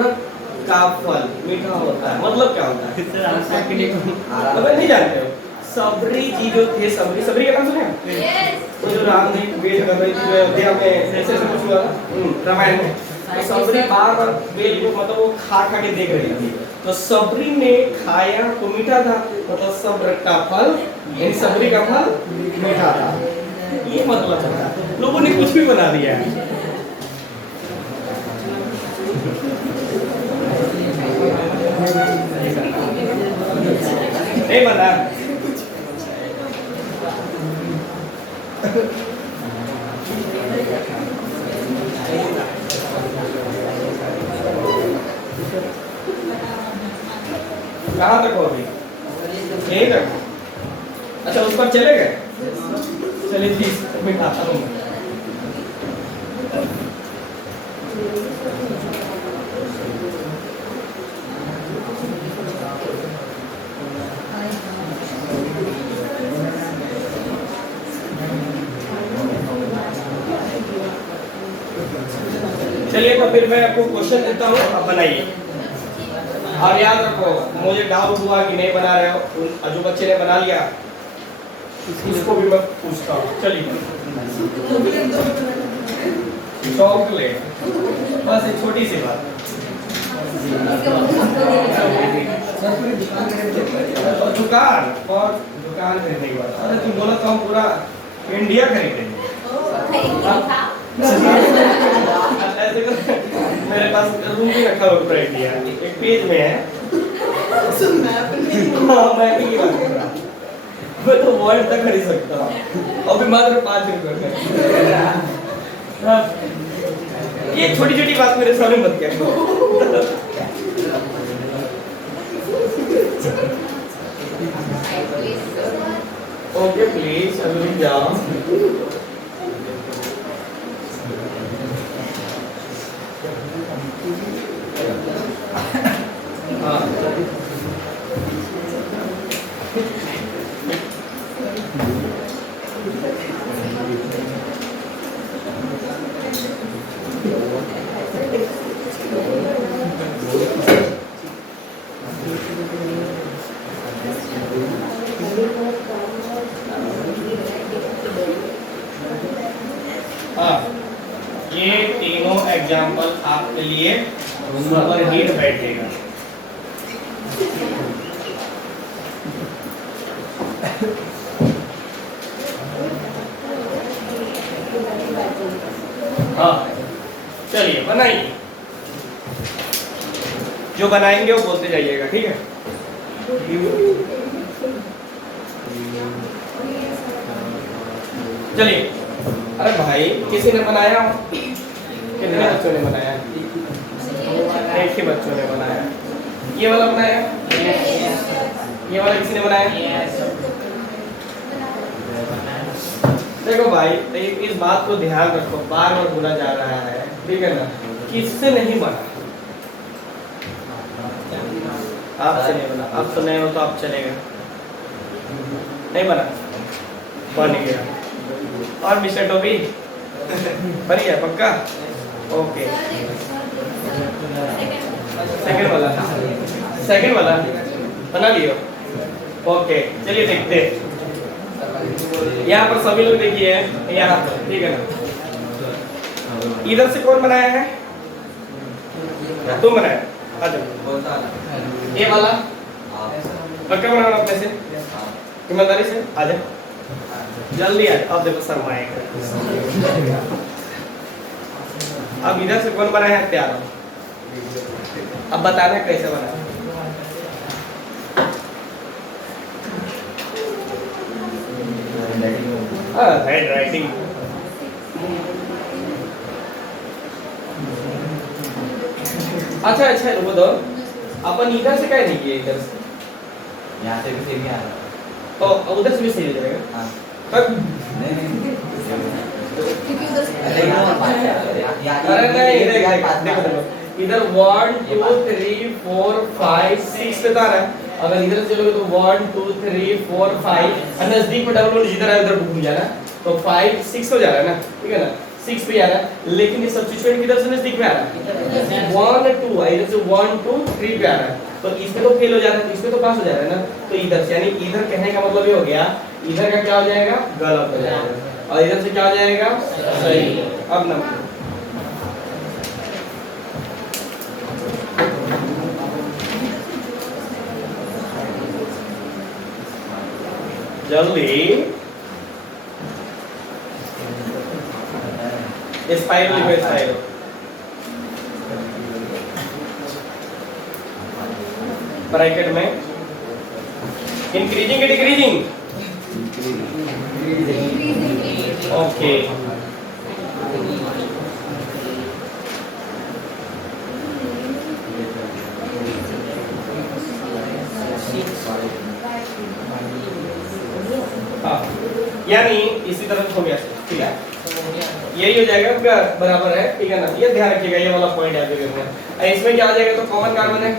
का फल मीठा होता है मतलब क्या होता है तो नहीं जानते हो सबरी जी जो थे सबरी का नाम सुने वो जो राम ने वेद कर रही थी अयोध्या में ऐसे कुछ हुआ रामायण में तो सबरी बार बार वेद को मतलब वो खा खा के देख रही थी तो सबरी ने खाया तो मीठा था मतलब सब्र का फल यानी सबरी का फल मीठा था ये मतलब होता लोगों ने कुछ भी बना दिया है। नहीं बना कहाँ तक हो अभी यही तक अच्छा उस पर चले गए चलिए 30 मिनट आता हूँ चलिए तो फिर मैं आपको क्वेश्चन देता हूँ आप बनाइए और याद रखो मुझे डाउट हुआ कि नहीं बना रहे हो जो बच्चे ने बना लिया उसको भी मैं पूछता हूँ। चलिए चॉकलेट बस एक छोटी सी बात और दुकान खरीदने की बात अरे तुम बोला तो हम पूरा इंडिया खरीदेंगे मेरे पास रूम भी रखा हुआ पूरा इंडिया एक पेज में है मैं भी बात कर रहा मैं तो वर्ल्ड तक खरीद सकता हूँ अभी मात्र 5 रुपए ये छोटी छोटी बात मेरे सामने मत क्या ओके प्लीज अभी जाओ ये तीनों एग्जाम्पल आपके लिए सुपर हिट बैठेगा। हाँ चलिए बनाइए। जो बनाएंगे वो बोलते जाइएगा, ठीक है। चलिए, अरे भाई किसी ने बनाया? कितने बच्चों ने बनाया? एक ही बच्चों ने बनाया। ये वाला बनाया? ये वाला किसी ने बनाया? देखो भाई, इस बात को ध्यान रखो, बार बार बोला जा रहा है, ठीक है ना, किससे नहीं बना। आपसे नहीं बना, आप तो नहीं हो तो आप चलेगा, नहीं बना, बन गया। और मिस्टर टोबी बन गया पक्का? ओके। सेकंड वाला बना लियो। ओके, चलिए देखते हैं। यहाँ पर सभी लोग देखिए, यहाँ पर, ठीक है ना। इधर से कौन बनाया है? तुम बनाया। ये वाला पक्का बनाना अपने से, ईमानदारी से आ जाए, जल्दी आ। अब देखो शर्माएगा। अब इधर से कौन बनाया है? प्यारा। अब बताना कैसे बनाया। Hand writing. अच्छा अच्छा, रुको दो, अपन इधर से क्या नहीं किए? इधर से, यहाँ से भी सही आ रहा तो उधर से भी सही हो जाएगा। है। हाँ। नहीं अरे नहीं, देखो इधर 1 2 3 4 5 6 पे तार है। अगर इधर से चलोगे तो 1 2 3 4 5 नजदीक में डबल जिधर है उधर घूम जाना, तो 5 6 हो जा रहा है ना, ठीक है ना, 6 पे आ रहा है। लेकिन ये सब्स्टिट्यूएंट किधर से नजदीक में आ रहा है? 1 2, इधर से 1 2 3 पे आ रहा है, तो इसमें तो फेल हो जा रहा है, इसमें तो पास हो जा रहा है ना। तो इधर से, यानी इधर कहने का मतलब ये हो गया, इधर का क्या हो जाएगा? गलत हो जाएगा, और इधर से क्या हो जाएगा? सही। अब नंबर जल्दी। स्पाइरो लिखो, स्पाइरो। ब्रैकेट में इंक्रीजिंग या डिक्रीजिंग? ओके। हाँ, यानी इसी तरह हो गया, ठीक है, यही हो जाएगा आपका बराबर है, ठीक है ना। ये ध्यान रखिएगा, ये वाला पॉइंट याद रखिएगा। इसमें क्या आ जाएगा? तो कॉमन कार्बन है,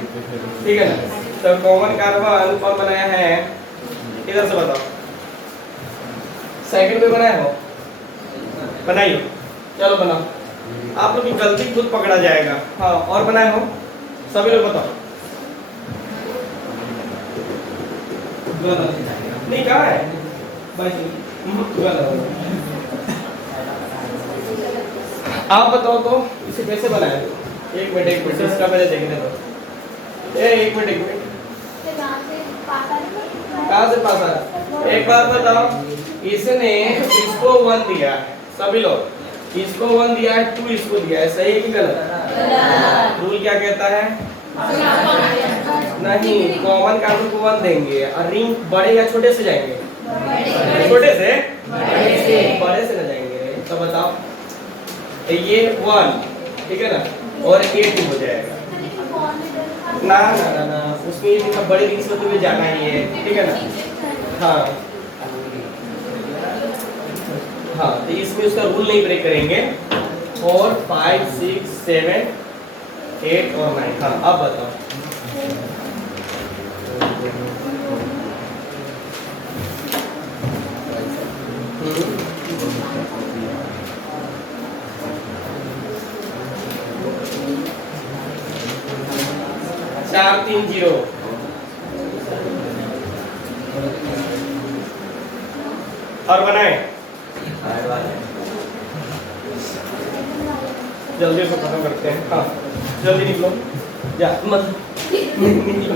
ठीक है ना। तो कॉमन कार्बन कौन बनाया है? इधर से बताओ। सेकंड पे बनाया हो? बनाइए, चलो बनाओ। आप लोग की गलती खुद पकड़ा जाएगा। हाँ, और बनाए हो? सभी लोग बताओ। नहीं, कहाँ है? आप बताओ तो इसे कैसे बनाया? एक मिनट इसका पहले देखने दो। एक मिनट कहाँ से पास आ रहा? एक बात बताओ, इसने इसको 1 दिया है, सभी लोग इसको 1 दिया है, 2 इसको दिया है, सही है कि गलत? रूल क्या कहता है? नहीं, कॉमन कार्बन को 1 देंगे और रिंग बड़े या छोटे से जाएंगे? छोटे से, बड़े से ना जाएंगे। तो बताओ, ये 1, ठीक है ना, और ये 2 हो जाएगा ना ना ना ना, उसमें ये बड़े रिंग से होते हुए जाना ही है, ठीक है ना। हाँ हाँ, तो इसमें उसका रूल नहीं ब्रेक करेंगे। 4 5 6 7 8 और 9। हाँ, अब बताओ। चार 3 0। और बनाए, जल्दी से खत्म करते हैं। हाँ, जल्दी निकलो, जा मत निकलो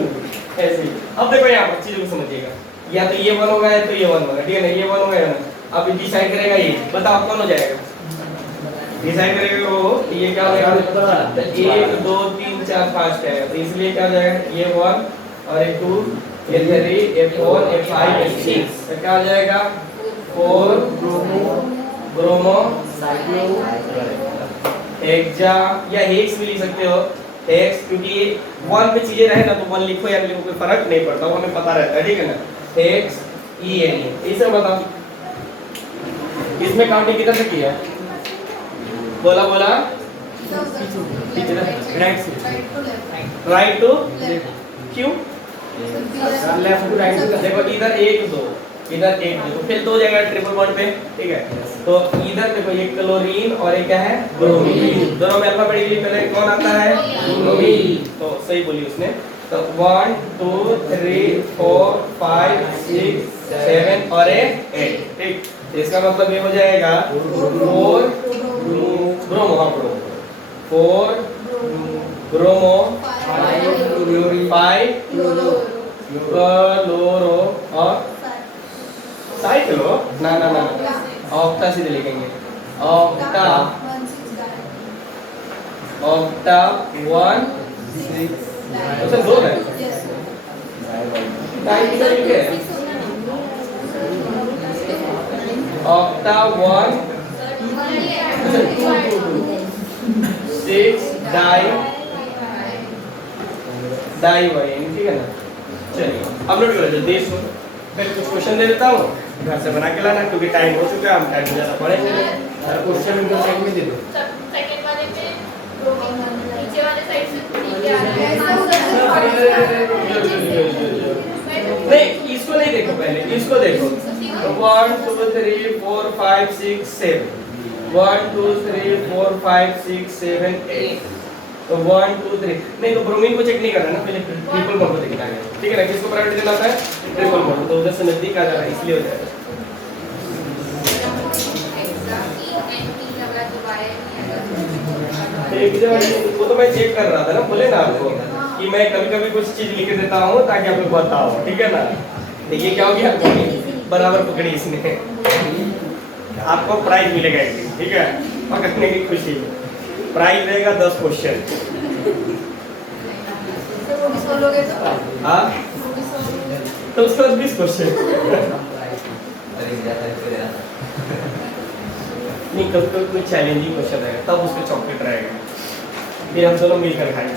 ऐसे ही। अब देखो यहाँ पर चीजों को समझिएगा, या तो ये 1 होगा या तो ये 1 होगा, ठीक है ना। ये 1 होगा ना, अब डिसाइड करेगा ये, बताओ कौन हो जाएगा? डिसाइड करेगा वो ये क्या हो जाएगा 1 2 3 4 5 है तो इसलिए क्या हो जाएगा ये 1 और ये 2 ये 3 ये 4 ये 5 ये 6 तो क्या हो जाएगा 4 ब्रोमो हेक्सा या हेक्स भी लिख सकते हो हेक्स क्योंकि 1 पे चीजें रहे ना तो 1 लिखो या लिखो कोई फर्क नहीं पड़ता वो हमें पता रहता है ठीक है ना हेक्स ई एन इसे बताओ इसमें काउंटिंग किधर से की है बोला बोला राइट टू क्यों लेफ्ट टू राइट देखो इधर 1 2 इधर 1 2 तो फिर दो जगह ट्रिपल बॉन्ड पे ठीक है तो इधर देखो ये क्लोरीन और ये क्या है ब्रोमीन दोनों में अल्फाबेटिकली पहले कौन आता है ब्रोमीन तो सही बोली उसने तो 1 2 3 4 5 6 7 और 8 ठीक इसका मतलब ये हो जाएगा 4 ब्रोमो हाँ ब्रोमो 4 ब्रोमो 5 क्लोरो और साइक्लो ना ना ना ऑक्टा सीधे लिखेंगे ऑक्टा ऑक्टा 1 अच्छा दो है टाइप किधर लिखे ऑक्टा 1 6 डाई वाइन ठीक है ना चलिए अपलोड करो जल्दी इसको मैं कुछ क्वेश्चन दे देता हूँ घर से बना के लाना क्योंकि टाइम हो चुका है हम टाइम ज़्यादा पढ़ेंगे और क्वेश्चन इनका साइड में दे दो सेकंड वाले पे नीचे वाले साइड से ठीक है नहीं इसको नहीं देखो पहले इसको देखो तो 1 2 3 4 5 6 7 1 2 3 4 5 6 7 8 तो 1 2 3 नहीं तो ब्रोमीन को चेक नहीं करना ना पहले ट्रिपल बॉन्ड को देखना है ठीक है ना किसको प्रायोरिटी देना होता है ट्रिपल बॉन्ड तो उधर से नजदीक आ जा रहा है इसलिए हो जाएगा वो तो मैं चेक कर रहा था ना बोले ना आपको कि मैं कभी-कभी कुछ चीज लिख देता हूँ ताकि आप लोग बताओ ठीक है ना तो ये क्या हो गया बराबर पकड़ी इसने आपको प्राइज मिलेगा एक दिन ठीक है पकड़ने की खुशी प्राइज रहेगा 10 क्वेश्चन हाँ तो उसके बाद 20 क्वेश्चन नहीं कभी कभी कोई चैलेंजिंग क्वेश्चन रहेगा तब उसमें चॉकलेट रहेगा फिर हम दोनों मिलकर खाएंगे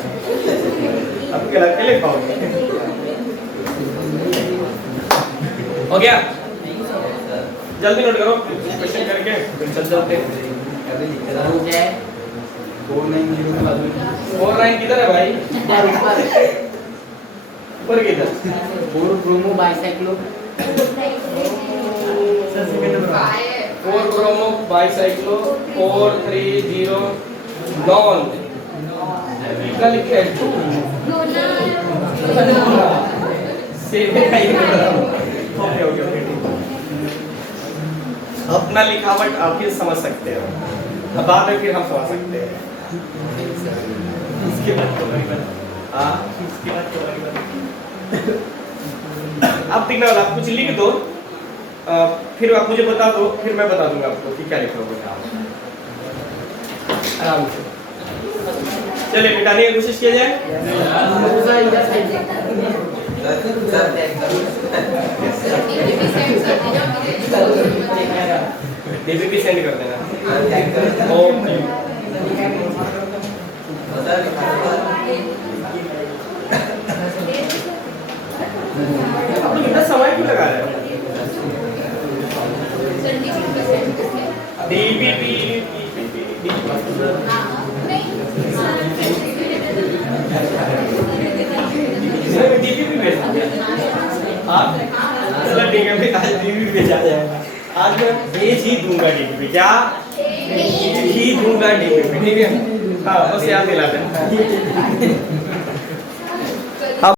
अब क्या अकेले खाओगे हो गया जल्दी नोट करो क्वेश्चन करके फिर चल चलते हैं 49 किधर है भाई ऊपर किधर 4 bromo bicyclo 4 bromo bicyclo 4 3 0 non क्या लिखा है ओके ओके ओके अपना लिखावट आप ही समझ सकते हो बाद में फिर हम समझ सकते हैं इसके बाद आप दिखने वाला आप कुछ लिख दो फिर आप मुझे बता दो फिर मैं बता दूंगा आपको कि क्या लिखोगे आराम से चलिए मिटाने की कोशिश किया जाए डीपीपी सेंड कर देना ओके आप लोग इतना समय क्यों लगा रहे हैं डीपीपी डीपीपी भेज आप चलो ठीक है आज डीपीपी भेजा जाएगा आज मैं भेज ही दूंगा डीपीपी क्या ही दूंगा डीपीपी ठीक है हाँ बस याद दिला देना